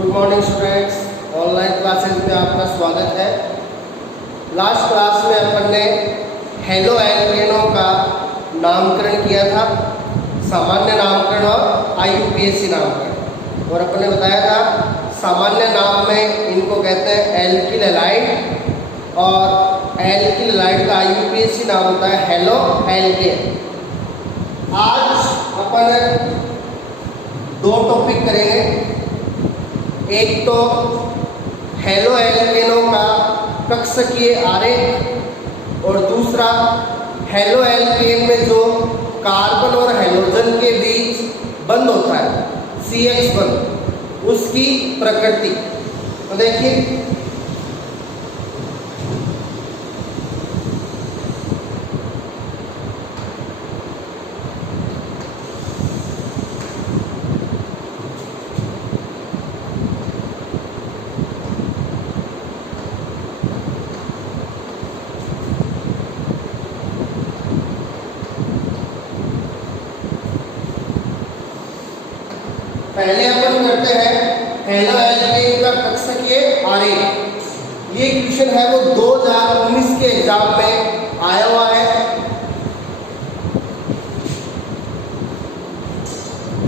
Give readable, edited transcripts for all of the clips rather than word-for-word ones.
Good morning students, online classes में आपका स्वागत है। लास्ट क्लास में अपन ने हेलो एल्केनों का नामकरण किया था, सामान्य नामकरण और आईयूपीएसी नामकरण। और अपन ने बताया था सामान्य नाम में इनको कहते हैं एल्किल हैलाइड और एल्किल हैलाइड का आईयूपीएसी नाम होता है हेलो एल्केन। आज अपन दो टॉपिक करेंगे, एक तो हेलो एल्केनों का कक्षकीय आरेख और दूसरा हेलो एल्केन में जो कार्बन और हेलोजन के बीच बंध होता है CH बंध, उसकी प्रकृति। तो देखिए पहले अपन करते हैं हेलो एल्केन का कक्षकीय आरेख। ये क्वेश्चन है वो 2019 के एग्जाम में आया हुआ है।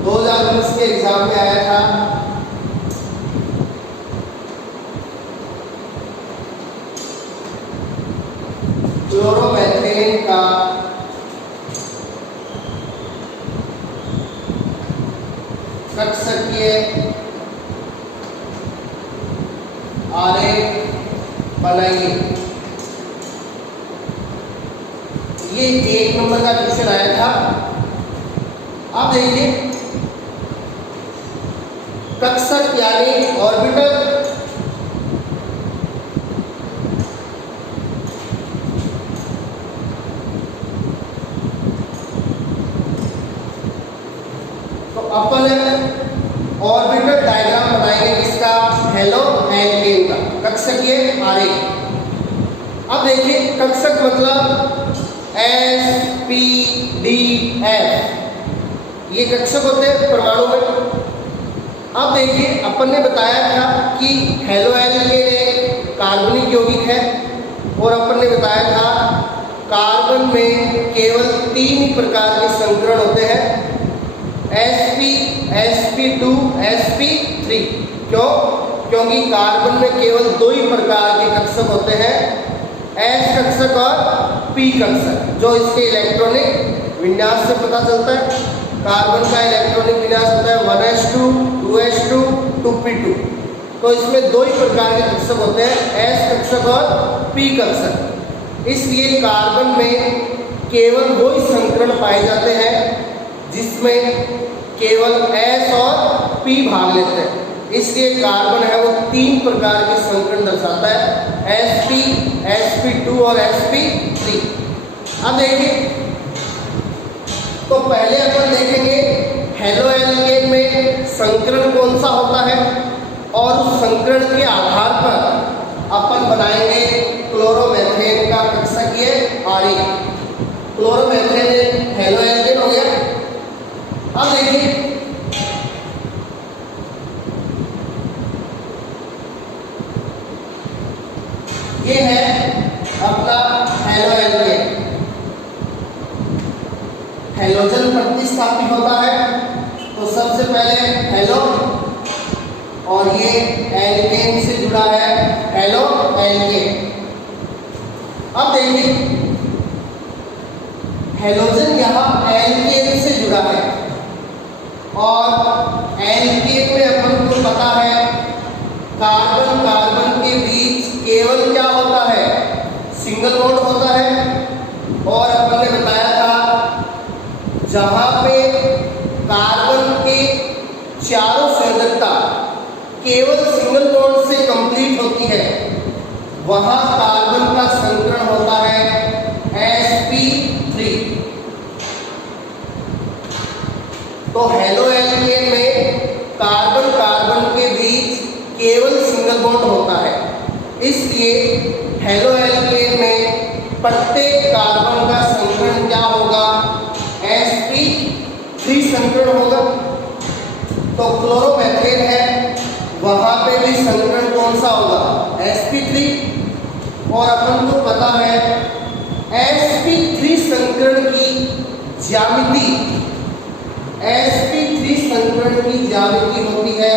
2019 के एग्जाम में आया था। क्लोरोमेथेन का कक्षकीय आरेख बनाइए। ये 1 नंबर का क्वेश्चन आया था। अब देखिए कक्षक यानी ऑर्बिटल, तो अपन ऑर्बिटल डायग्राम बनाएंगे किसका, हेलो एल्केन का कक्षकीय आरेख। अब देखिए कक्षक मतलब SPDF, ये कक्षक होते हैं परमाणु में। अब देखिए अपन ने बताया था कि हेलो एल्केन एक कार्बनिक यौगिक है और अपन ने बताया था कार्बन में केवल 3 प्रकार के संकरण होते हैं, sp, sp2, sp3। क्यों? क्योंकि कार्बन में केवल 2 ही प्रकार के कक्षक होते हैं, s कक्षक और p कक्षक, जो इसके इलेक्ट्रॉनिक विन्यास से पता चलता है। कार्बन का इलेक्ट्रॉनिक विन्यास होता है 1s2, 2s2, 2p2। तो इसमें 2 ही प्रकार के कक्षक होते हैं, s कक्षक और p कक्षक। इसलिए कार्बन में केवल वो ही संकरण पाए जाते हैं जिसमें केवल S और P भाग लेते हैं। इसलिए कार्बन है वो 3 प्रकार के संकरण दर्शाता है, sp, sp2 और sp3। अब देखिए तो पहले अपन देखेंगे हेलो एल्केन में संकरण कौन सा होता है और उस संकरण के आधार पर अपन बनाएंगे क्लोरोमेथेन का कक्षकीय आरेख। क्लोरोमेथेन हेलो एल्केन हो गया। अब देखिए ये है अपना हेलो एल्केन। हेलोजन प्रतिस्थापित होता है तो सबसे पहले हेलो और ये एल्केन से जुड़ा है हेलो एल्केन। अब देखिए हेलोजन यहाँ एल्केन से जुड़ा है और एल्केन में अपन को पता है कार्बन कार्बन के बीच केवल क्या होता है, सिंगल बॉन्ड होता है। और अपन ने बताया था जहां पे कार्बन के चारों संयोजकता केवल सिंगल बॉन्ड से कंप्लीट होती है, वहां कार्बन का संकरण होता है sp3। तो हेलो एल्केन में कार्बन कार्बन के बीच केवल सिंगल बॉन्ड होता है, इसलिए हेलो एल्केन में प्रत्येक कार्बन का संकरण क्या होगा, sp3 संकरण होगा। तो क्लोरोमेथेन है वहां पे भी संकरण कौन सा होगा, sp3। और अपन को पता है sp3 संकरण की ज्यामिति, sp3 संकरण की ज्यामिति होती है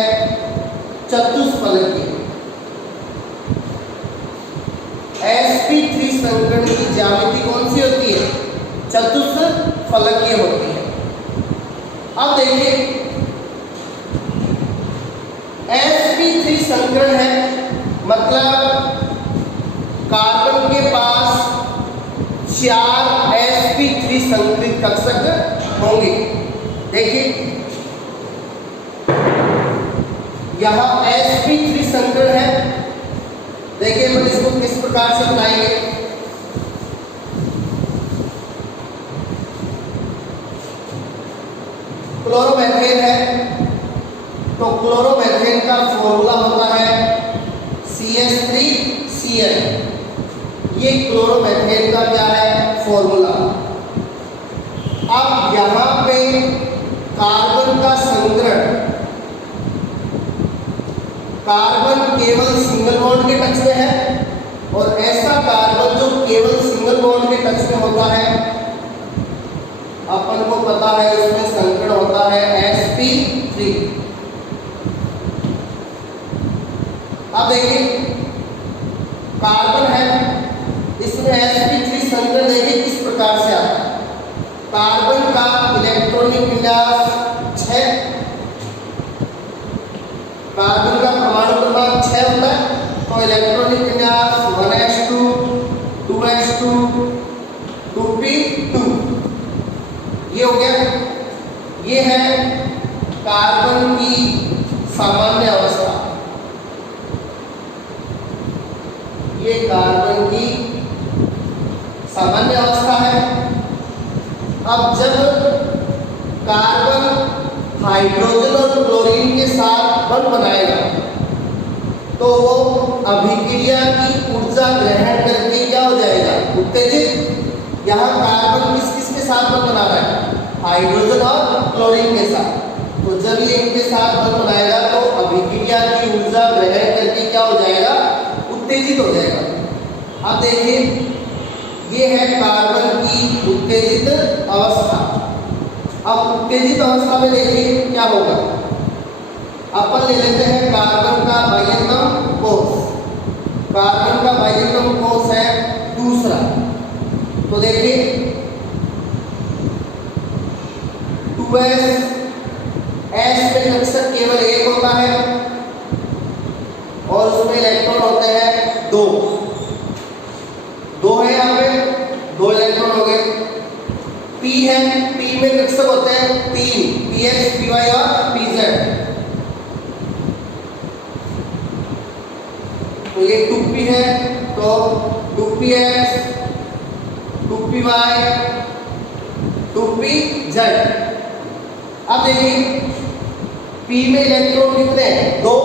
चतुष्फलकीय। sp3 संकरण की ज्यामिति कौन सी होती है, चतुष्फलकीय होती है। अब देखिए sp3 संकरण है, मतलब कार्बन के पास 4 sp3 संकरित कक्षक होंगे। देखिए यहां sp3 संकरण है। देखिए हम इसको किस प्रकार से बनाएंगे, क्लोरोमेथेन है तो क्लोरोमेथेन का फॉर्मूला होता है CH3Cl। ये क्लोरोमेथेन का क्या है, फॉर्मूला। अब यहां पे कार्बन का संकरण, कार्बन केवल सिंगल बॉन्ड के टच में है, और ऐसा कार्बन जो केवल सिंगल बॉन्ड के टच में होता है अपन को पता है उसमें संकरण होता है sp3। अब देखिए कार्बन है, इसमें sp3 संकरण देखिए किस प्रकार से आता है। कार्बन का इलेक्ट्रॉनिक विन्यास 6, कार्बन का परमाणु क्रमांक 6 होता है, तो इलेक्ट्रॉनिक विन्यास 1s2 2s2 2p2 ये हो गया। ये है कार्बन की सामान्य अवस्था, ये कार्बन की सामान्य अवस्था है। अब जब कार्बन हाइड्रोजन और क्लोरीन के साथ बंध बनाएगा तो वो अभिक्रिया की ऊर्जा ग्रहण करके क्या हो जाएगा, उत्तेजित। यहाँ कार्बन किस किस के साथ बंध बना रहा है, हाइड्रोजन और क्लोरीन के साथ। तो जब ये इनके साथ बंध बनाएगा तो अभिक्रिया की ऊर्जा ग्रहण करके क्या हो जाएगा, उत्तेजित हो जाएगा। अब देखिए ये है कार्बन की उत्तेजित अवस्था। अब उत्तेजित अवस्था में देखिए क्या होगा, अपन ले लेते हैं कार्बन का बाह्यतम कोष। कार्बन का बाह्यतम कोष है दूसरा, तो देखिए 2s, s में कक्षक केवल एक होता है और उसमें इलेक्ट्रॉन होते हैं 2 है, यहाँ पे 2 इलेक्ट्रॉन हो गए। p है, p में कक्षक होते हैं 3, px py और pz। तो ये 2p है तो 2px 2py 2pz। अब देखिए p में इलेक्ट्रॉन कितने हैं, 2।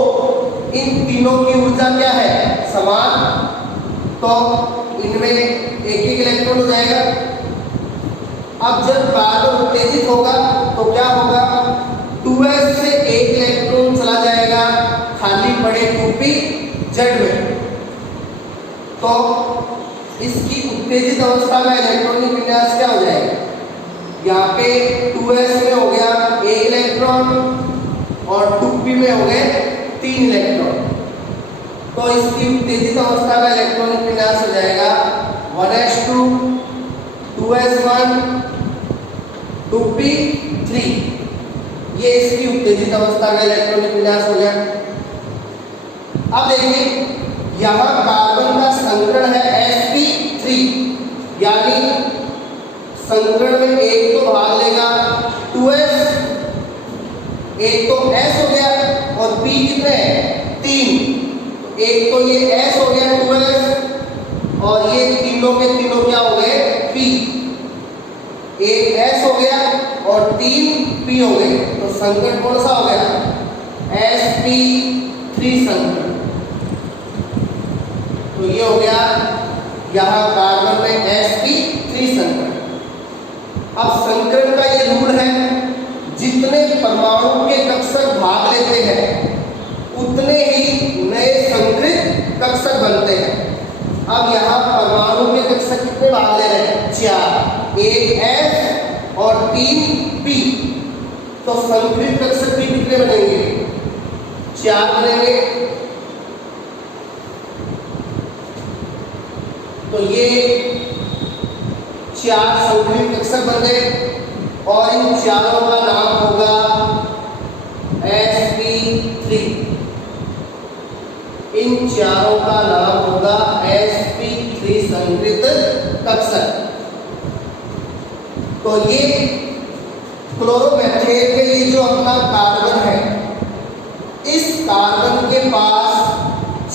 इन तीनों की ऊर्जा क्या है, समान, तो इनमें एक एक इलेक्ट्रॉन हो जाएगा। अब जब कार्बन उत्तेजित होगा तो क्या होगा, 2s से एक इलेक्ट्रॉन चला जाएगा खाली पड़े 2pz में। तो इसकी उत्तेजित अवस्था का इलेक्ट्रॉनिक विन्यास क्या हो जाएगा, यहाँ पे 2s में हो गया 1 इलेक्ट्रॉन और 2p में हो गए 3 इलेक्ट्रॉन। तो इसकी उत्तेजित अवस्था का इलेक्ट्रॉनिक विन्यास हो जाएगा 1s2 2s1 2p3। ये इसकी उत्तेजित अवस्था का इलेक्ट्रॉनिक विन्यास हो गया। अब देखिए यहाँ कार्बन का संकरण है sp3, यानी संकरण में एक तो भाग लेगा 2s, एक तो s हो गया और p कितने हैं 3। एक तो ये s हो गया 2s और ये तीनों के तीनों क्या हो गए p। एक s हो गया और 3 p हो गए, तो संकरण कौन सा हो गया, sp3 संकरण। तो ये हो गया यहाँ कार्बन में sp3 संकरण। अब संकरण का ये रूल है, जितने परमाणु के कक्षक भाग लेते हैं उतने बनते हैं। अब यहाँ परमाणु के कक्षक कितने भाग ले रहे हैं? 4, एक S और 3 P। तो संकरित कक्षक भी कितने बनेंगे? 4 बनेंगे। तो ये 4 संकरित कक्षक बन गए और इन चारों का नाम होगा sp3। इन चारों का नाम होगा sp3 संकरित कक्षक। तो ये क्लोरोमेथेन के लिए जो अपना कार्बन है, इस कार्बन के पास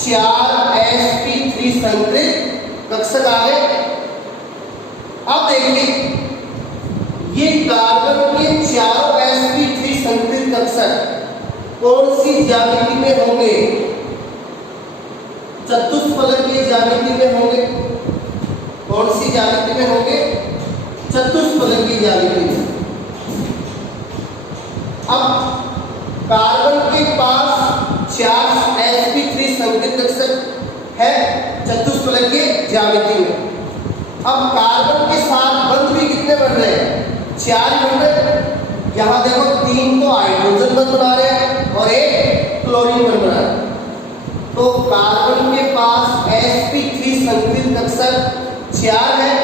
4 sp3 संकरित कक्षक आ गए। अब देखिए ये कार्बन के चारों sp3 संकरित कक्षक कौन सी ज्यामिति में होंगे? चतुष्फलकीय ज्यामिति में होंगे। कौन सी ज्यामिति में होंगे? चतुष्फलकीय ज्यामिति में। अब कार्बन के पास 4 sp3 संकरित कक्षक है चतुष्फलकीय ज्यामिति में। अब कार्बन के साथ बंध भी कितने बन रहे हैं? 4 बन रहे हैं। यहाँ देखो 3 तो हाइड्रोजन बंध बना रहे हैं और 1 क्लोरीन बंध बना रहे हैं। तो कार्बन के पास sp3 संकरित कक्षक 4 है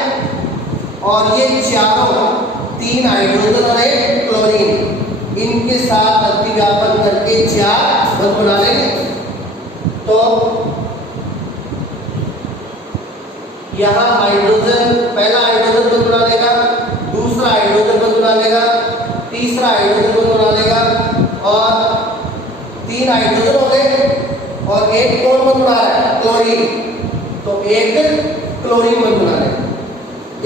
और ये चारों 3 हाइड्रोजन और 1 क्लोरीन इनके साथ अतिव्यापन करके 4 बंध बना लेंगे। तो यहाँ हाइड्रोजन, पहला हाइड्रोजन बंध बना लेगा, दूसरा हाइड्रोजन बंध बना लेगा, तीसरा हाइड्रोजन बंध बना लेगा और 3 हाइड्रोजन हो गए और 1 कौन बंध बना रहा है? क्लोरीन। तो 1 क्लोरीन बंध बना लेगा।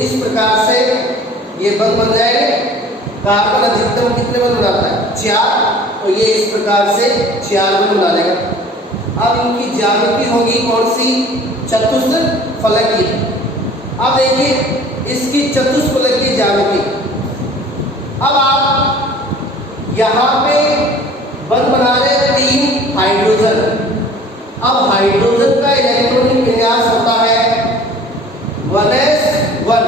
इस प्रकार से ये बंध बन जाएंगे। कार्बन अधिकतम कितने बंध बनाता है? 4। तो ये इस प्रकार से 4 बंध बना लेगा। अब इनकी ज्यामिति होगी कौन सी? चतुष्फलकीय। अब देखिए इसकी चतुष्फलकीय ज्यामिति। अब आप यहाँ पे बंध बना रहे 3 हाइड्रोजन। अब हाइड्रोजन का इलेक्ट्रॉनिक विन्यास होता है 1s1।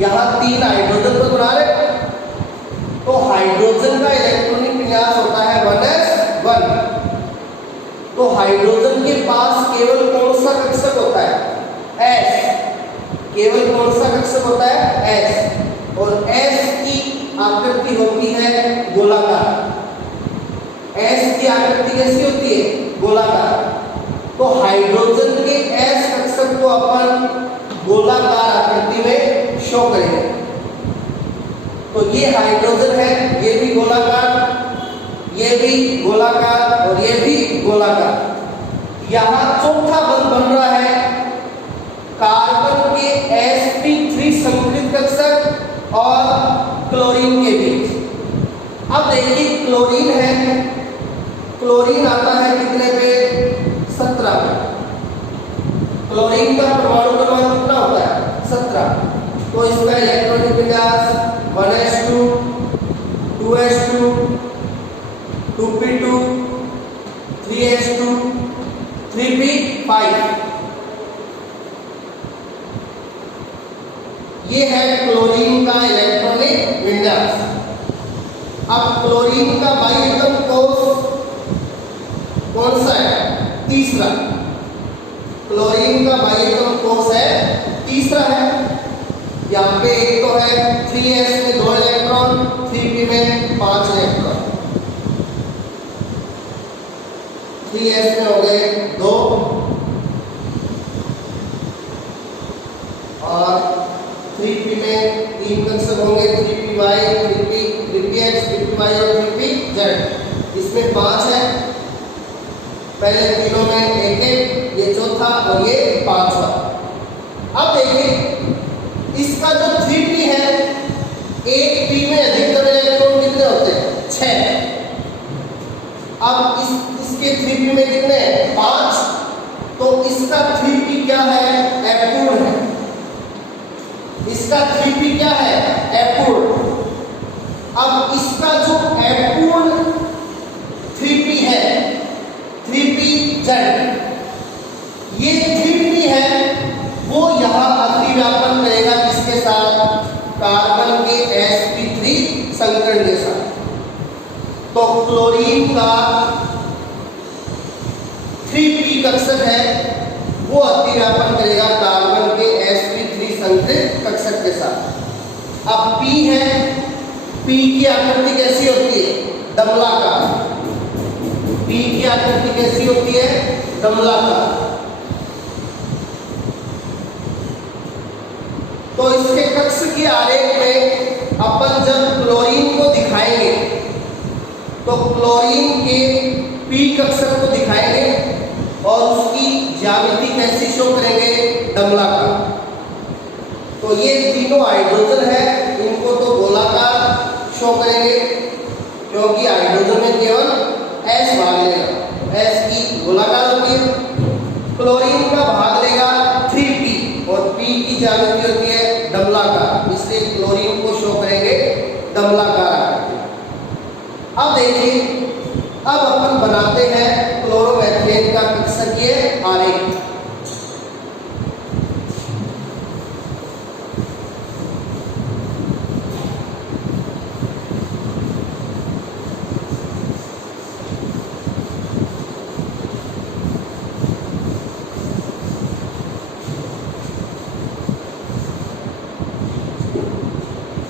यहाँ 3 हाइड्रोजन बंध बना रहे, तो हाइड्रोजन का इलेक्ट्रॉनिक विन्यास होता है 1s1। तो हाइड्रोजन के पास केवल कौन सा कक्षक होता है? S। केवल कौन सा कक्षक होता है? S। और S की आकृति होती है गोलाकार। S की आकृति कैसी होती है? गोलाकार। तो हाइड्रोजन के S कक्षक को अपन गोलाकार आकृति में शो करेंगे। तो ये हाइड्रोजन है, ये भी गोलाकार, ये भी गोलाकार और ये भी गोलाकार। यहाँ चौथा बंध बन रहा है कार्बन के sp3 संकरित कक्षक और क्लोरीन के बीच। अब देखिए क्लोरीन है, क्लोरीन आता है कितने पे? 17 पे। क्लोरीन का परमाणु क्रमांक कितना होता है? 17। तो इसका इलेक्ट्रॉनिक विन्यास 1s2, 2s2, 2p2, 3s2, 3p5। ये है क्लोरीन का इलेक्ट्रॉनिक विन्यास। अब क्लोरीन का बाह्यतम कोष कौन सा है? तीसरा। क्लोरीन का बाह्यतम कोष है तीसरा है। यहाँ पे एक तो है 3s में 2 इलेक्ट्रॉन, 3p में 5 इलेक्ट्रॉन। 3s में हो गए 2 और 3p में 3 कक्षक होंगे, 3py, 3px, 3py और 3pz। इसमें 5 है। पहले तीनों में 1-1, ये चौथा और ये 5वां। अब देखिए इसका जो 3p है, एक p में अधिकतम इलेक्ट्रॉन कितने होते हैं? 6। अब इसके 3p में कितने? 5। तो इसका 3p क्या है? अपूर्ण है। इसका 3p क्या है? अपूर्ण। अब इसका जो अपूर्ण 3p है, 3pz, संकरण के साथ। तो क्लोरीन का 3p कक्षक है वो अतिव्यापन करेगा कार्बन के sp3 संकरित कक्षक के साथ। अब p है, p की आकृति कैसी होती है? दमलाकार। p की आकृति कैसी होती है? दमलाकार। तो इसके कक्ष की आरेख में अपन जब क्लोरीन को दिखाएंगे तो क्लोरीन के p कक्षक को दिखाएंगे और उसकी ज्यामिति कैसी शो करेंगे? दमलाकार। तो ये तीनों हाइड्रोजन है, इनको तो गोलाकार शो करेंगे क्योंकि हाइड्रोजन में केवल S भाग लेगा, S की गोलाकार होती है। क्लोरीन का भाग लेगा 3p और p की ज्यामिति होती है दमलाकार, इसलिए क्लोरीन को शो करेंगे दमलाकार। अब देखिए, अब अपन बनाते हैं क्लोरोमेथेन का कक्षकीय आरेख।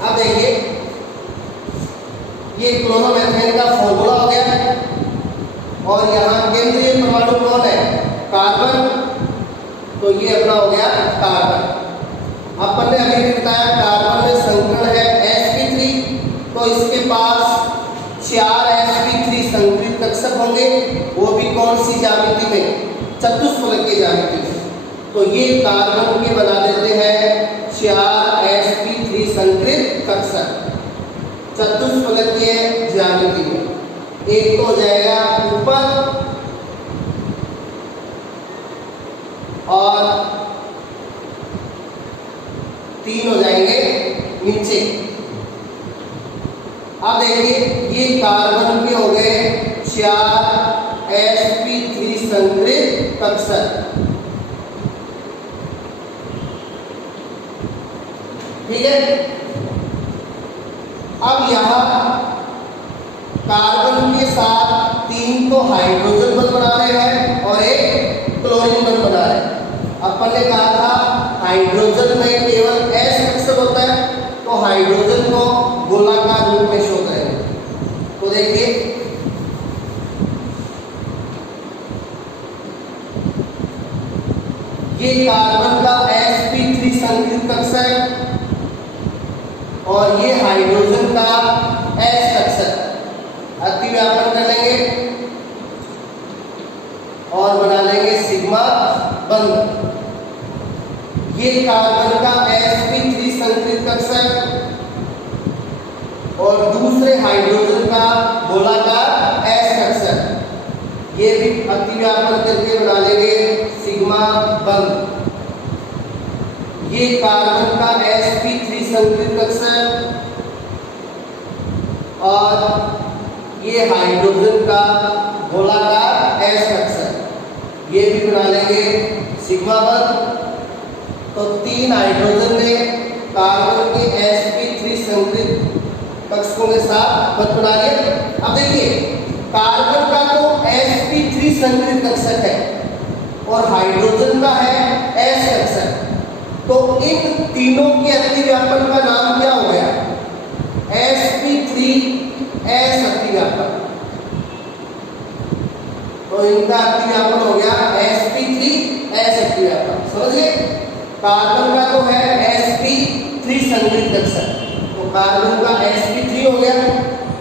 अब देखिए, ये क्लोरोमेथेन का फॉर्मूला हो गया और यहाँ केंद्रीय परमाणु कौन है? कार्बन। तो ये अपना हो गया कार्बन। अपन ने अभी भी बताया कार्बन में संकरण है sp3, तो इसके पास 4 sp3 संकरित कक्षक होंगे, वो भी कौन सी ज्यामिति में? चतुष्फलकीय ज्यामिति में। तो ये कार्बन के बना देते हैं 4 sp3 संकरित कक्षक चतुष्फलकीय ज्यामिति में। एक तो हो जाएगा ऊपर और 3 हो जाएंगे नीचे। अब देखिए, ये कार्बन के हो गए 4 sp3 संकरित कक्षक, ठीक है। अब यहाँ कार्बन के साथ 3 तो हाइड्रोजन बंध बना रहे हैं और एक क्लोरीन बंध बना रहे हैं। अपन ने कहा था हाइड्रोजन में केवल S कक्षक होता है, तो हाइड्रोजन को गोलाकार रूप में शो करेंगे। तो देखिए, ये कार्बन का sp3 संकरित कक्षक और ये हाइड्रोजन का S कक्षक अतिव्यापन कर लेंगे और बना लेंगे सिग्मा बंध। ये कार्बन का sp3 संकरित कक्षक और दूसरे हाइड्रोजन का गोलाकार S कक्षक, ये भी अतिव्यापन करके बना लेंगे सिग्मा बंध। ये कार्बन का sp3 संकरित कक्षक और ये हाइड्रोजन का गोलाकार S कक्षक, ये भी बना लेंगे सिग्मा बंध। तो 3 हाइड्रोजन ने कार्बन के sp3 संकरित कक्षकों के साथ बंध बना लिया। अब देखिए, कार्बन का तो sp3 संकरित कक्षक है और हाइड्रोजन का है S कक्षक, तो इन तीनों के अतिव्यापन का नाम क्या हो गया? sp3 S अतिव्यापन। तो इनका अतिव्यापन हो गया sp3 S अतिव्यापन। समझिए, कार्बन का तो है sp3 संकरित कक्षक, तो कार्बन का sp3 हो गया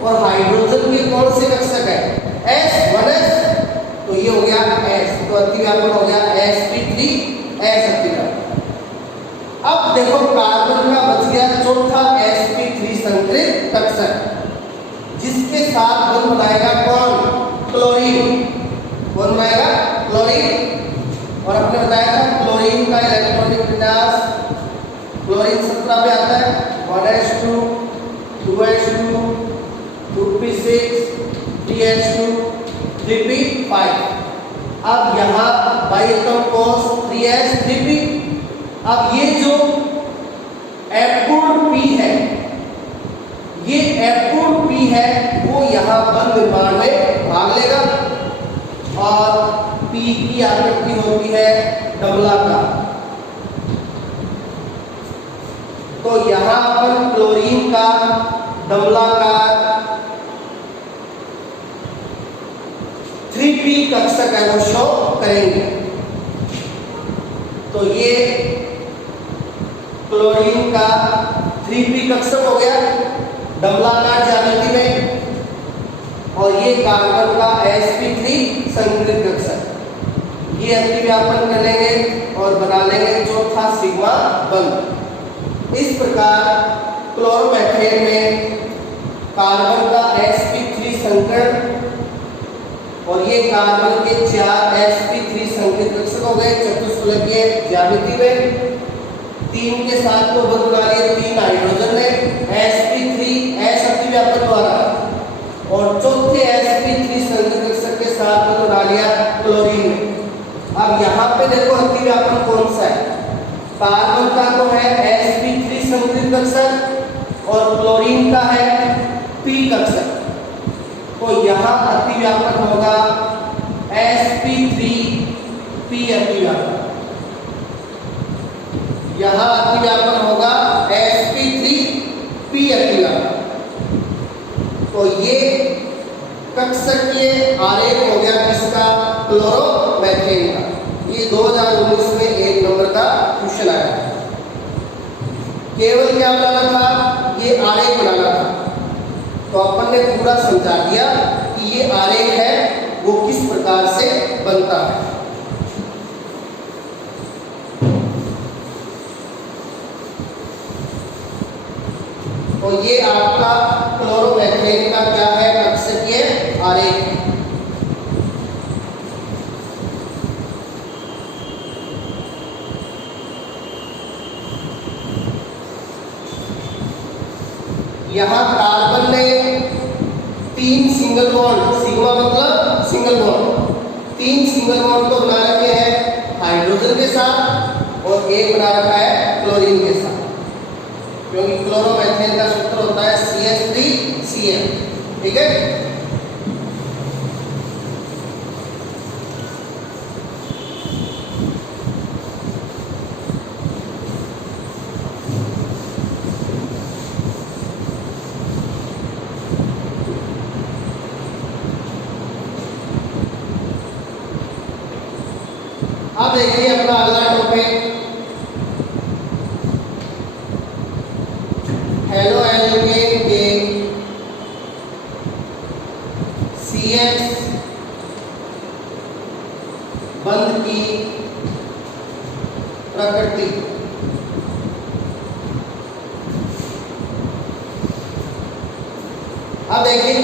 और हाइड्रोजन के कौन से कक्षक है? S1s, तो ये हो गया S, तो अतिव्यापन हो गया sp3 S अतिव्यापन। अब देखो, कार्बन का बच गया चौथा sp3 संकरित कक्षक, जिसके साथ बंध बनाएगा कौन? क्लोरीन। कौन बनाएगा? क्लोरीन। और आपने बताया था क्लोरीन का इलेक्ट्रॉनिक विन्यास, क्लोरीन 17 पे आता है 1s2 2s2 2p6 3s2 3p5। अब यहाँ बाइटम कोस 3s 3p। अब ये जो F2P है, ये F2 P है वो यहाँ बंध निर्माण में भाग लेगा और P की आकृति होती है डबलाकार। तो यहाँ पर क्लोरीन का डबलाकार 3p कक्षक है वो शो करेंगे। तो ये क्लोरीन का 3p कक्षक हो गया डबलाकार ज्यामिति में, और ये कार्बन का sp3 संकलित कक्षक। ये अतिव्यापन कर लेंगे और बना लेंगे चौथा सिग्मा बंध। इस प्रकार क्लोरोमेथेन में कार्बन का sp3 संकरण और ये कार्बन के 4 sp3 संकलित कक्षक हो गए चतुष्फलकीय ज्यामिति में। 3 के साथ को बंध बना लिए 3 हाइड्रोजन ने sp3 s अतिव्यापन द्वारा, और चौथे sp3 संकलित कक्षक के साथ को बना लिया क्लोरीन ने। अब यहाँ पे देखो अतिव्यापन कौन सा है, कार्बन का तो है sp3 संकलित कक्षक और क्लोरीन का है p कक्षक। तो यहाँ अतिव्यापन होगा sp3p अतिव्यापन, यहाँ अतिव्यापन होगा sp3p अतिव्यापन। तो ये कक्षकीय आरेख हो गया किसका, क्लोरोमेथेन का। ये 2019 में 1 नंबर का क्वेश्चन आया। केवल क्या बनाना था, ये आरेख बनाना था। तो अपन ने पूरा समझा दिया कि ये आरेख है वो किस प्रकार से बनता है। तो ये आपका क्लोरोमेथेन का क्या है, कक्षकीय आरेख। यहाँ कार्बन ने 3 सिंगल बॉन्ड, सिग्मा मतलब सिंगल बॉन्ड, 3 सिंगल बॉन्ड तो बना रखे हैं हाइड्रोजन के साथ और एक बना रखा है क्लोरीन के साथ, क्योंकि क्लोरोमेथेन का सूत्र होता है CH3Cl। ठीक है। अब देखिए अपना अगला टॉपिक, हेलो एल्केन के CH बंध की प्रकृति। अब देखिए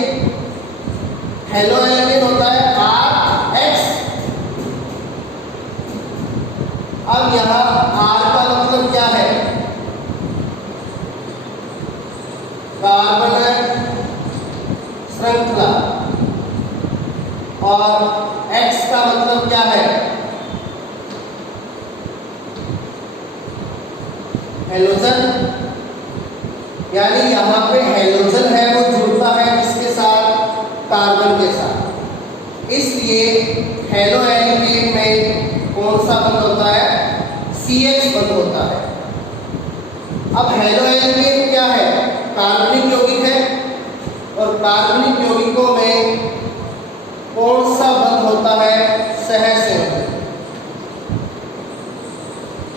हेलो एल्केन होता है RH। अब यहाँ R का मतलब क्या है, कार्बन श्रृंखला, और X का मतलब क्या है, हेलोजन। यानी यहाँ पे हेलोजन है वो जुड़ता है किसके साथ, कार्बन के साथ। इसलिए हेलो एल्केन में कौन सा बंध होता है, CH बंध होता है। अब हेलो एल्केन क्या है, कार्बनिक यौगिक है, और कार्बनिक यौगिकों में कौन सा बंध होता है, सहसंयोजक।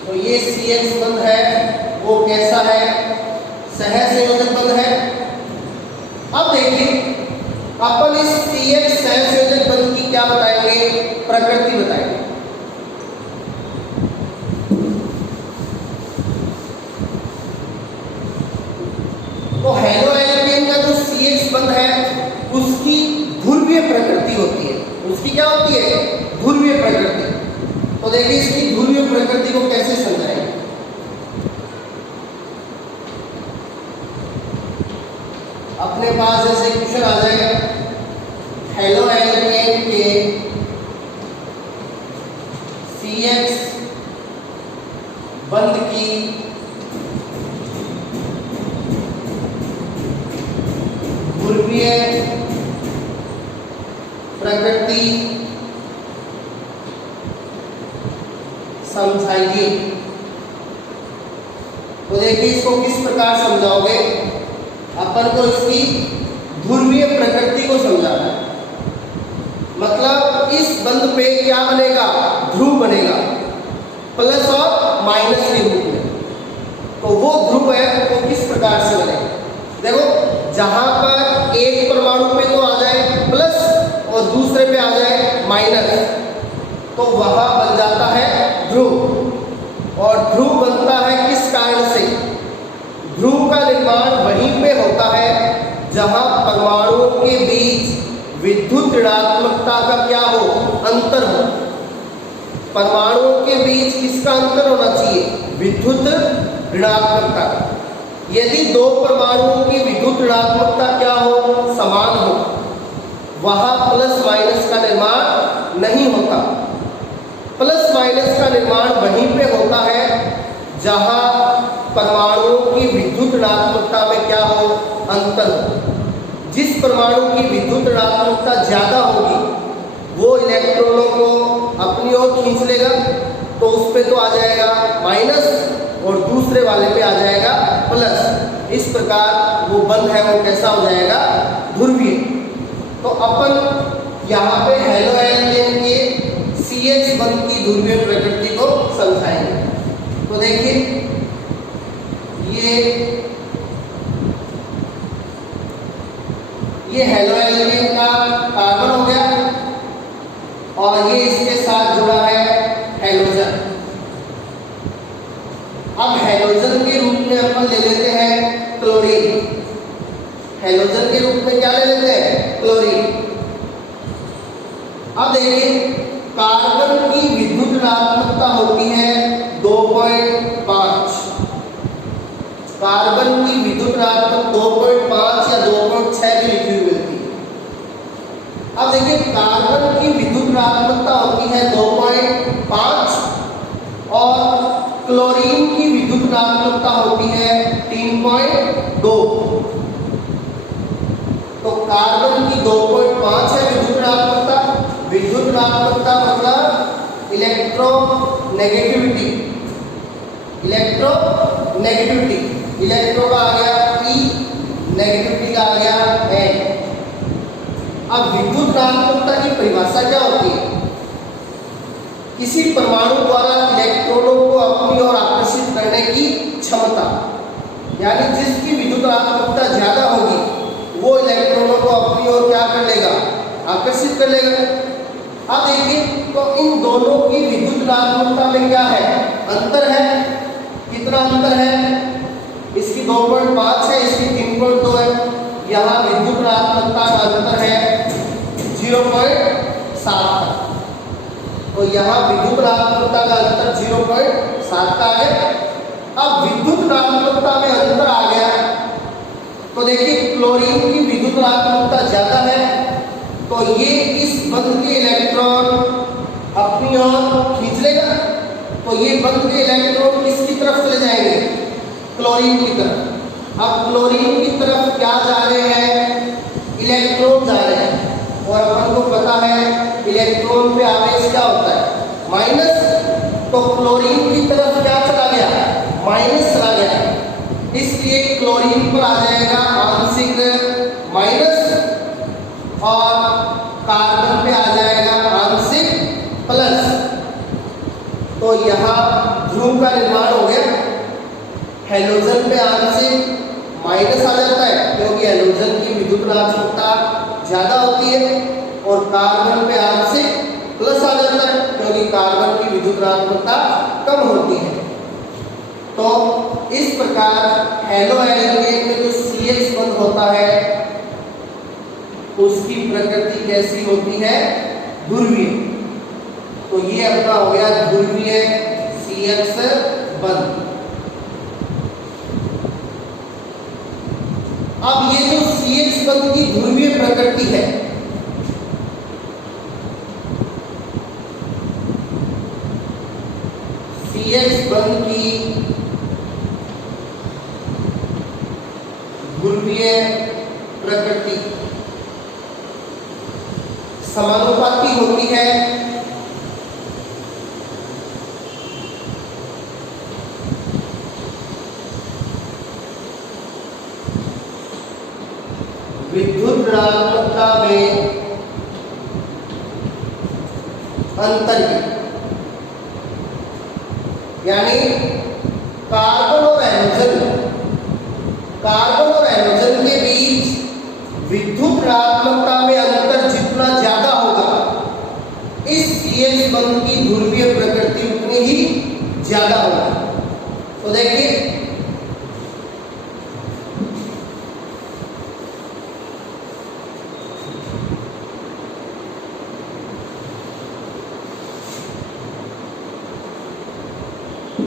तो ये CH बंध है वो कैसा है, सहसंयोजक बंध है। अब देखिए अपन इस CH सहसंयोजक बंध की क्या बताएंगे, प्रकृति बताएंगे। तो हेलो एल्केन का जो CH बंध है उसकी ध्रुवीय प्रकृति होती है। उसकी क्या होती है, ध्रुवीय प्रकृति। तो देखिए इसकी ध्रुवीय प्रकृति को कैसे समझाएंगे। अपने पास ऐसे क्वेश्चन आ जाएगा, हेलो एल्केन के CH बंध की ध्रुवीय प्रकृति समझाइए। तो देखिए इसको किस प्रकार समझाओगे, अपन को इसकी ध्रुवीय प्रकृति को समझाना है। मतलब इस बंध पे क्या बनेगा, ध्रुव बनेगा प्लस और माइनस के रूप में। तो वो ध्रुव है वो किस प्रकार से बनेगा, देखो जहां पर एक परमाणु पे तो आ जाए प्लस और दूसरे पे आ जाए माइनस, तो वहां बन जाता है ध्रुव। और ध्रुव बनता है किस कारण से, ध्रुव का निर्माण वहीं पे होता है जहां परमाणुओं के बीच विद्युत ऋणात्मकता का क्या हो, अंतर हो। परमाणुओं के बीच किसका अंतर होना चाहिए, विद्युत ऋणात्मकता का। यदि दो परमाणुओं की विद्युत ऋणात्मकता क्या हो, समान हो, वहां प्लस माइनस का निर्माण नहीं होता। प्लस माइनस का निर्माण वहीं पे होता है जहां परमाणुओं की विद्युत ऋणात्मकता में क्या हो, अंतर हो। जिस परमाणु की विद्युत ऋणात्मकता ज्यादा होगी वो इलेक्ट्रॉनों को अपनी ओर खींच लेगा, तो उस पे तो आ जाएगा माइनस और दूसरे वाले पे आ जाएगा प्लस। इस प्रकार वो बंध है वो कैसा हो जाएगा, ध्रुवीय। तो अपन यहाँ पे हैलोजन के CH बंध की ध्रुवीय प्रकृति को समझाएंगे। तो देखिए ये हैलोजन का कार्बन हो गया और ये इसके साथ जुड़ा है हैलोजन। अब हैलोजन के रूप में अपन ले लेते हैं क्लोरीन। हैलोजन के रूप में क्या ले लेते हैं, क्लोरीन। अब देखिए कार्बन की विद्युत ऋणात्मकता होती है 2.5। कार्बन की विद्युत ऋणात्मकता 2.5 या 2.6 की लिखी हुई मिलती है। अब देखिए कार्बन की विद्युत ऋणात्मकता होती है 2.5 और क्लोरीन की विद्युत ऋणात्मकता होती है 3.2। तो कार्बन की 2.5 है विद्युत ऋणात्मकता। विद्युत ऋणात्मकता मतलब इलेक्ट्रोनेगेटिविटी। इलेक्ट्रोनेगेटिविटी, इलेक्ट्रो का आ गया E, नेगेटिविटी का आ गया N। अब विद्युत ऋणात्मकता की परिभाषा क्या होती है, किसी परमाणु द्वारा इलेक्ट्रॉनों को अपनी ओर आकर्षित करने की क्षमता, यानी जिसकी विद्युत ऋणात्मकता ज्यादा होगी वो इलेक्ट्रॉनों को अपनी ओर क्या कर लेगा, आकर्षित कर लेगा। अब देखिए तो इन दोनों की विद्युत ऋणात्मकता में क्या है, अंतर है। कितना अंतर है, इसकी 2.5 है, इसकी 3.2 है। यहाँ विद्युत ऋणात्मकता का अंतर है 0.7 का। तो यहाँ विद्युत ऋणात्मकता का अंतर 0.7 का आ गया। अब विद्युत ऋणात्मकता में अंतर आ गया तो देखिए क्लोरीन की विद्युत ऋणात्मकता ज्यादा है, तो ये इस बंध के इलेक्ट्रॉन अपनी ओर खींच लेगा। तो ये बंध के इलेक्ट्रॉन किसकी तरफ चले जाएंगे, क्लोरीन की तरफ। अब क्लोरीन की तरफ क्या जा रहे हैं, इलेक्ट्रॉन जा रहे हैं। और अपन को पता है इलेक्ट्रॉन पे आवेश क्या होता है, माइनस। तो क्लोरीन की तरफ क्या चला गया, माइनस चला गया। इसलिए क्लोरीन पर आ जाएगा आंशिक माइनस और कार्बन पे आ जाएगा आंशिक प्लस। तो यहाँ ध्रुव का निर्माण हो गया। हैलोजन पे आंशिक माइनस आ जाता है क्योंकि हैलोजन की विद्युत ऋणात्मकता ज्यादा होती है, और कार्बन पे आंशिक प्लस आ जाता है क्योंकि कार्बन की विद्युत ऋणात्मकता कम होती है। तो इस प्रकार हैलोजन में जो CH बंध होता है उसकी प्रकृति कैसी होती है, ध्रुवीय। तो ये अपना हो गया ध्रुवीय CH बंध। अब ये जो CH बंध की ध्रुवीय प्रकृति है, CH बंध की ध्रुवीय प्रकृति समानुपाती होती है विद्युत ऋणात्मकता में अंतर की, यानी कार्बन और हाइड्रोजन के बीच विद्युत ऋणात्मकता में अंतर जितना ज्यादा होगा, इस CH बंध की ध्रुवीय प्रकृति उतनी ही ज्यादा होगी। तो देखिए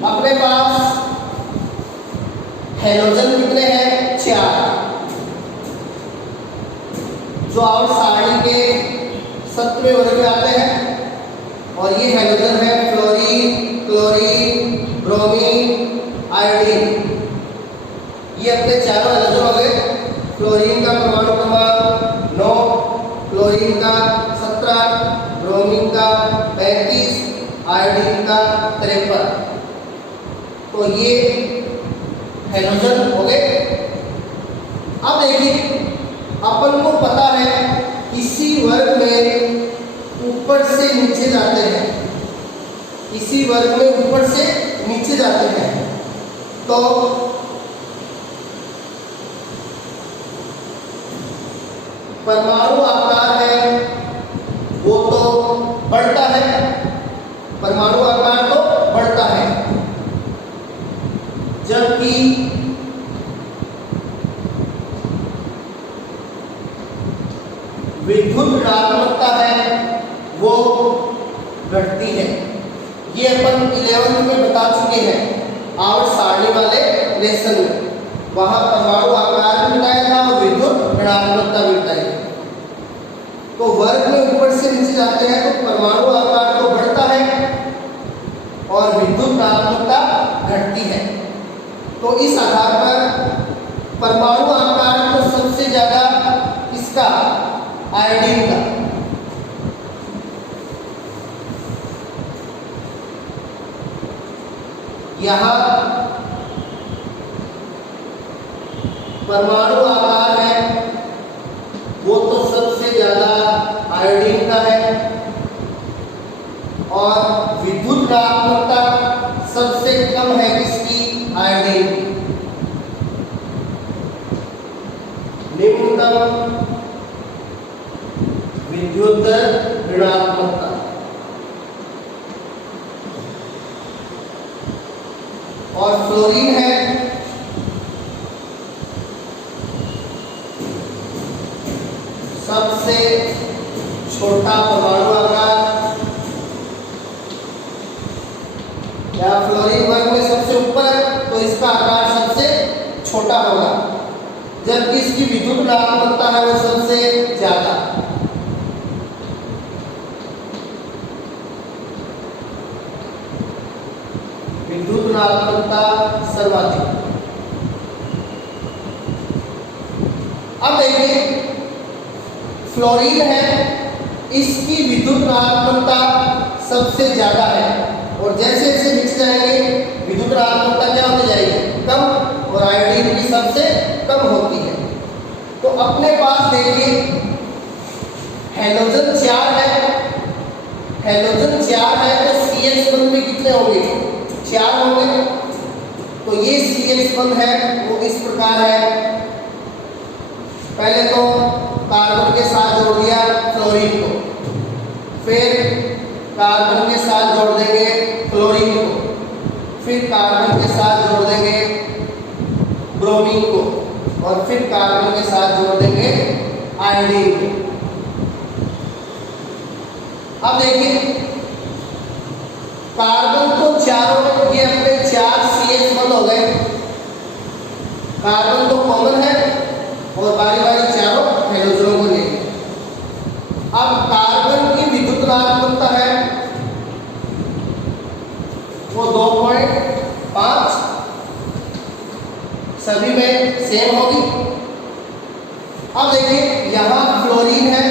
अपने पास हैलोजन कितने हैं? 4, जो आवर्त सारणी के 7वें वर्ग में आते हैं। और ये हैलोजन है फ्लोरीन, क्लोरीन, ब्रोमीन, आयोडीन। ये अपने चारों हैलोजन हो गए। फ्लोरीन का परमाणु क्रमांक 9, क्लोरीन का 17, ब्रोमीन का 35, आयोडीन का 53। तो ये हैलोजन हो गए। अब देखिए अपन को पता है इसी वर्ग में ऊपर से नीचे जाते हैं, इसी वर्ग में ऊपर से नीचे जाते हैं, तो परमाणु आकार है वो तो बढ़ता है, परमाणु आकार तो बढ़ता है, जबकि विद्युत ऋणात्मकता है वो घटती है। ये अपन 11th में बता चुके हैं आवर्त सारणी वाले लेसन में। वहां परमाणु आकार भी बताया था और विद्युत ऋणात्मकता भी बताई। तो वर्ग में ऊपर से नीचे जाते हैं तो परमाणु आकार तो बढ़ता है और विद्युत ऋणात्मकता घटती है। तो इस आधार पर परमाणु आकार तो सबसे ज्यादा किसका? आयोडीन का। यहां परमाणु आकार है वो तो सबसे ज्यादा आयोडीन का है और विद्युत ऋणात्मकता सबसे कम है किसकी? आयोडीन की। निम्नतम विद्युत ऋणात्मकता और फ्लोरीन है सबसे छोटा परमाणु आकार, या फ्लोरीन वर्ग में सबसे ऊपर है तो इसका आकार सबसे छोटा होगा, जबकि इसकी विद्युत ऋणात्मकता है वो सबसे ज्यादा। विद्युत ऋणात्मकता सर्वाधिक। अब देखिए फ्लोरीन है, इसकी विद्युत ऋणात्मकता सबसे ज्यादा है और जैसे जैसे नीचे जाएंगे विद्युत ऋणात्मकता क्या होती जाएगी? कम, और आयोडीन की सबसे कम होती है। तो अपने पास देखिए हैलोजन 4 है, हैलोजन 4 है तो CH बंध में कितने होंगे? 4 होंगे। तो ये CH बंध है वो इस प्रकार है। पहले तो कार्बन के साथ जोड़ दिया फ्लोरीन को, फिर कार्बन के साथ जोड़ देंगे क्लोरीन को, फिर कार्बन के साथ जोड़ देंगे ब्रोमीन को और फिर कार्बन के साथ जोड़ देंगे आयोडीन को। अब देखिए कार्बन तो चारों, ये अपने 4 CH बंध हो गए। कार्बन तो कॉमन है और बारी बारी चारों हैलोजनों को लेंगे। अब कार्बन की विद्युत ऋणात्मकता है वो 2.5, सभी में सेम होगी। अब देखिए यहाँ फ्लोरीन है,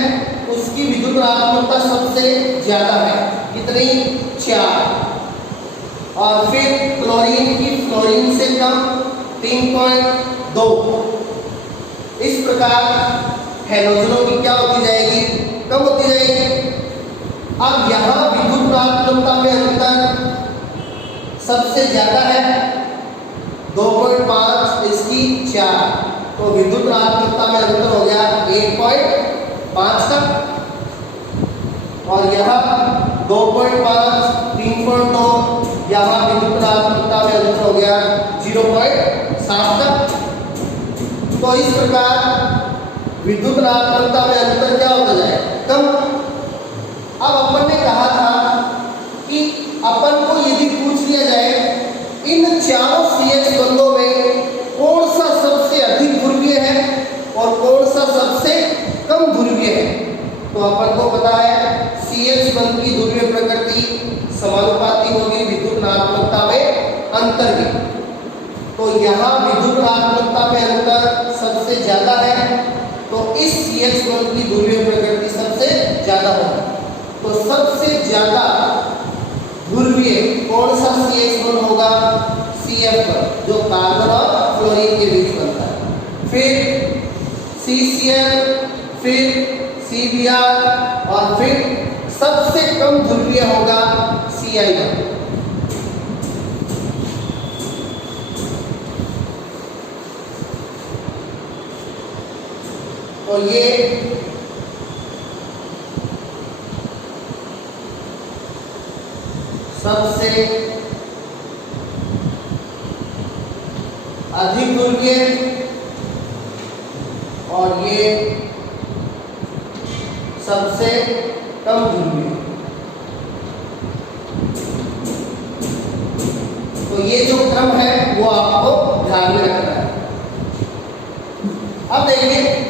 उसकी विद्युत ऋणात्मकता सबसे ज्यादा है, कितनी 4। और फिर क्लोरीन की फ्लोरीन से कम 3.2। इस प्रकार हैलोजनों की क्या होती जाएगी, कम होती जाएगी। अब यहाँ विद्युत ऋणात्मकता में अंतर सबसे ज्यादा है 2.5, इसकी 4, तो विद्युत ऋणात्मकता में अंतर हो गया 1.5 का। और यहाँ 2.5, 3.2, यहाँ विद्युत ऋणात्मकता में अंतर हो गया 0.7 का। तो इस प्रकार विद्युत ऋणात्मकता में अंतर क्या होता जाए, कम। अब अपन ने कहा था कि अपन को यदि पूछ लिया जाए इन चारों CH बंधों में कौन सा सबसे अधिक ध्रुवीय है और कौन सा सबसे कम ध्रुवीय है, तो अपन को पता है CH बंध की ध्रुवीय प्रकृति समानुपाती होगी विद्युत ऋणात्मकता में अंतर की। तो यहाँ विद्युत ऋणात्मकता में अंतर सबसे ज्यादा है, तो इस CH बंध की ध्रुवीय प्रकृति सबसे ज्यादा होगी। तो सबसे ज्यादा ध्रुवीय कौन सा CH बंध होगा, CF बंध, जो कार्बन और फ्लोरीन के बीच बनता है। फिर CCl, फिर CBr और फिर सबसे कम ध्रुवीय होगा Ci बंध। तो ये सबसे अधिक ध्रुवीय और ये सबसे कम ध्रुवीय। तो ये जो क्रम है वो आपको ध्यान में रखना है। अब देखिए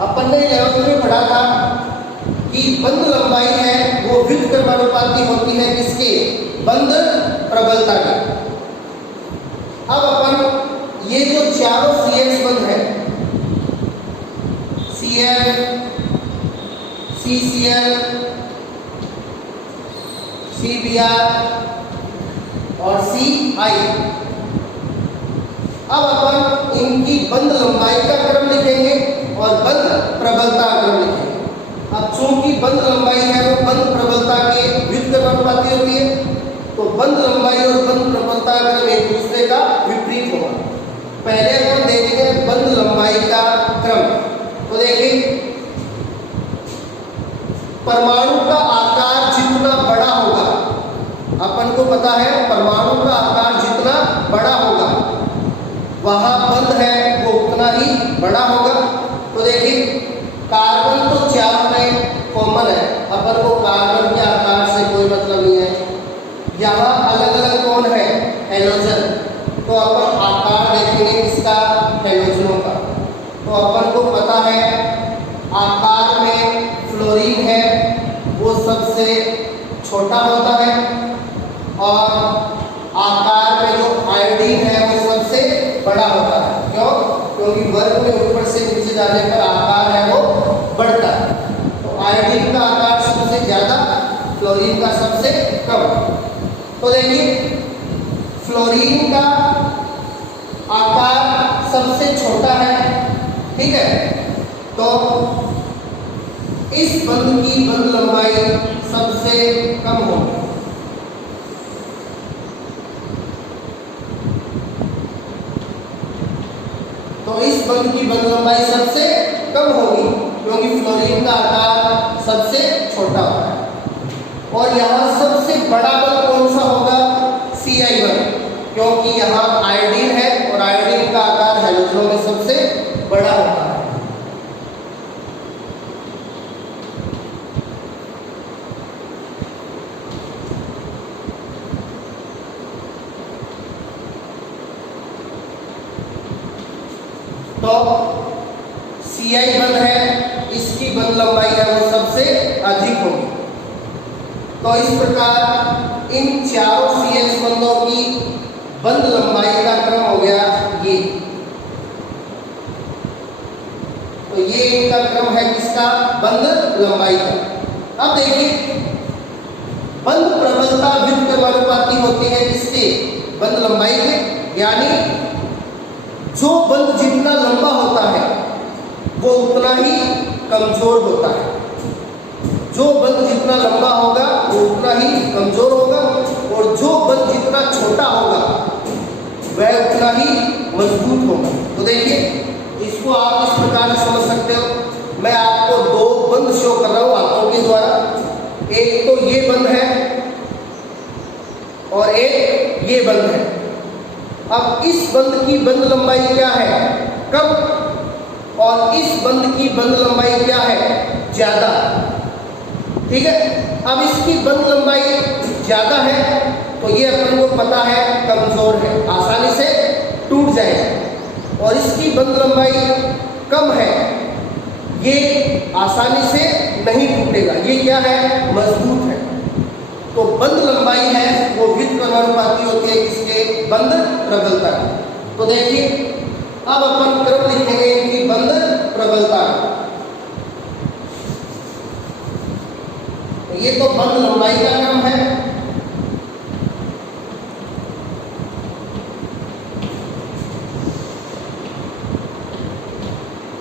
अपन ने 11वीं में पढ़ा था कि बंध लंबाई है वो व्युत्क्रमानुपाती होती है किसके, बंध प्रबलता के। अब अपन ये जो चारों CH बंध है, Cl, CCl, CBr और Ci, अब अपन इनकी बंध लंबाई का क्रम लिखेंगे और बंध प्रबलता क्रम लिखेंगे। अब चूंकि बंध लंबाई है वो बंध प्रबलता के व्युत्क्रमानुपाती होती है, तो बंध लंबाई और बंध प्रबलता क्रम एक दूसरे का विपरीत होगा। पहले अपन देखते हैं बंध लंबाई का क्रम। तो देखिए परमाणु का आकार जितना बड़ा होगा, अपन को पता है परमाणु का आकार जितना बड़ा होगा वहां बंध है वो उतना ही बड़ा होगा। तो देखिए कार्बन तो चारों में कॉमन है, अपन को कार्बन के आकार से कोई मतलब नहीं है। यहाँ अलग अलग कौन है, हैलोजन, तो अपन आकार देखेंगे इसका हैलोजनों का। तो अपन को पता है आकार में फ्लोरीन है वो सबसे छोटा होता है और आकार में जो आयोडीन है वो सबसे बड़ा होता है। क्यों? क्योंकि वर्ग में ऊपर से नीचे जाने पर आकार है वो बढ़ता है। तो आयोडीन का आकार सबसे ज्यादा, फ्लोरीन का सबसे कम। तो देखिए फ्लोरीन का आकार सबसे छोटा है, ठीक है, तो इस बंध की बंध लंबाई सबसे कम होगी। तो इस बंध की बंध लंबाई सबसे कम होगी क्योंकि फ्लोरीन का आकार सबसे छोटा होता है। और यहाँ सबसे बड़ा बंध कौन सा होगा, Ci बंध, क्योंकि यहाँ आयोडीन है और आयोडीन का आकार हैलोजनों में सबसे बड़ा होता है। तो CI बंध है, इसकी बंध लंबाई है वो सबसे अधिक होगी। तो इस प्रकार इन चारों CH बंधों की बंध लंबाई का क्रम हो गया ये। तो ये इनका क्रम है किसका? बंध लंबाई का। अब देखिए बंध प्रबलता व्युत्क्रमानुपाती होती है किसके? बंध लंबाई के। यानी जो बंध जितना लंबा होता है वो उतना ही कमजोर होता है। जो बंध जितना लंबा होगा वो उतना ही कमजोर होगा, और जो बंध जितना छोटा होगा वह उतना ही मजबूत होगा। तो देखिए इसको आप इस प्रकार से समझ सकते हो। मैं आपको दो बंध शो कर रहा हूं हाथों के द्वारा। एक तो ये बंध है और एक ये बंध है। अब इस बंध की बंध लंबाई क्या है? कम, और इस बंध की बंध लंबाई क्या है? ज्यादा। ठीक है। अब इसकी बंध लंबाई ज्यादा है तो ये अपन को पता है कमजोर है, आसानी से टूट जाएगा। और इसकी बंध लंबाई कम है, ये आसानी से नहीं टूटेगा, ये क्या है? मजबूत है। तो बंध लंबाई है वो व्युत्क्रमानुपाती होती है किसके? बंध प्रबलता की। तो देखिए अब अपन क्रम लिखेंगे इनकी बंध प्रबलता। ये तो बंध लंबाई का क्रम है।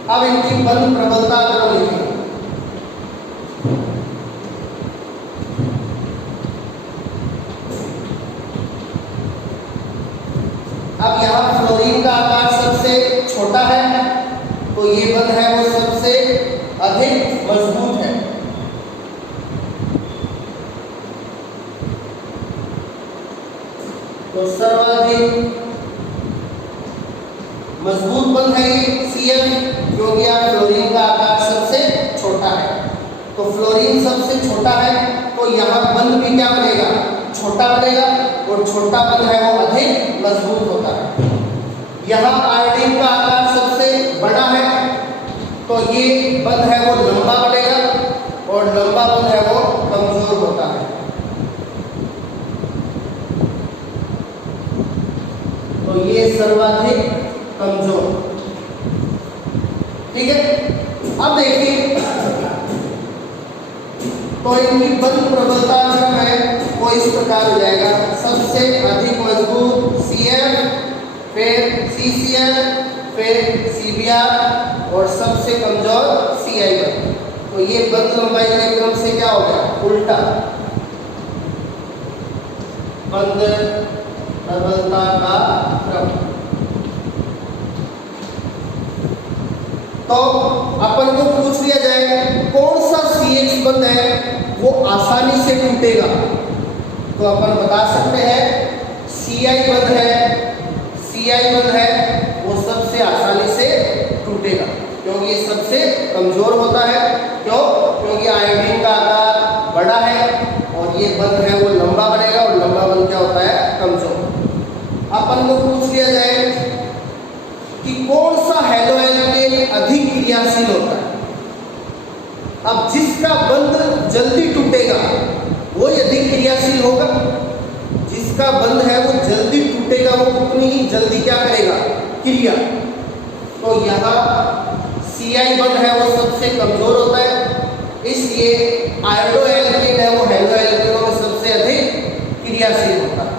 अब इनकी बंध प्रबलता क्रम लिखेंगे। अब यहां फ्लोरीन का आकार सबसे छोटा है तो ये बंध है वो सबसे अधिक मजबूत है। तो सर्वाधिक मजबूत बंध है ये Cl, क्योंकि यहाँ फ्लोरीन का आकार सबसे छोटा है। तो फ्लोरीन सबसे छोटा है तो यहाँ बंध भी क्या बनेगा? छोटा बनेगा, और छोटा बंध है वो अधिक मजबूत होता है। यहाँ आयोडीन का आकार सबसे बड़ा है तो ये बंध है वो लंबा बनेगा, और लंबा बंध है वो कमजोर होता है। तो ये सर्वाधिक कमजोर। ठीक है। अब देखिए तो इनकी बंध प्रबलता क्रम है वो इस प्रकार हो जाएगा। सबसे अधिक मजबूत Cf, फिर CCl, फिर CBr, और सबसे कमजोर CI बंध। तो ये बंध लंबाई के क्रम से क्या हो गया? उल्टा। बंध प्रबलता का क्रम। तो अपन को पूछ लिया जाए कौन सा CH बंध है वो आसानी से टूटेगा, तो अपन बता सकते हैं CI बंध है। CI बंध है वो सबसे आसानी से टूटेगा, क्योंकि ये सबसे कमजोर होता है। क्यों? क्योंकि आयोडीन का आकार बड़ा है और ये बंध है वो लंबा बनेगा, और लंबा बंध क्या होता है? कमजोर। अपन को पूछ लिया जाए कि कौन सा हैलोएल्केन अधिक क्रियाशील होता है। अब जिसका बंध जल्दी टूटेगा वो अधिक क्रियाशील होगा। जिसका बंध है वो जल्दी टूटेगा वो उतनी ही जल्दी क्या करेगा? क्रिया। तो यहाँ CI बंध है वो सबसे कमजोर होता है, इसलिए आयोडोएल्केन है वो हैलोएल्केनों में सबसे अधिक क्रियाशील होता है।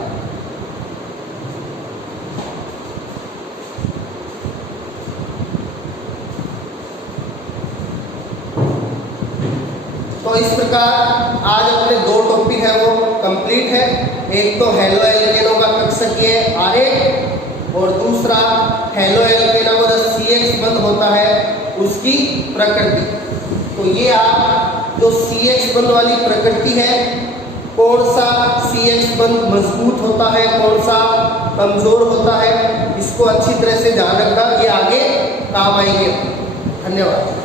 तो इस प्रकार आज अपने दो टॉपिक है वो कंप्लीट है। एक तो हैलोएल्केनों का कक्षकीय आरेख, और दूसरा हैलोएल्केनों का CH बंध होता है उसकी प्रकृति। तो ये आप जो CH बंध वाली प्रकृति है, कौन सा CH बंध मजबूत होता है, कौन सा कमजोर होता है, इसको अच्छी तरह से ध्यान रखना, ये आगे काम आएंगे। धन्यवाद।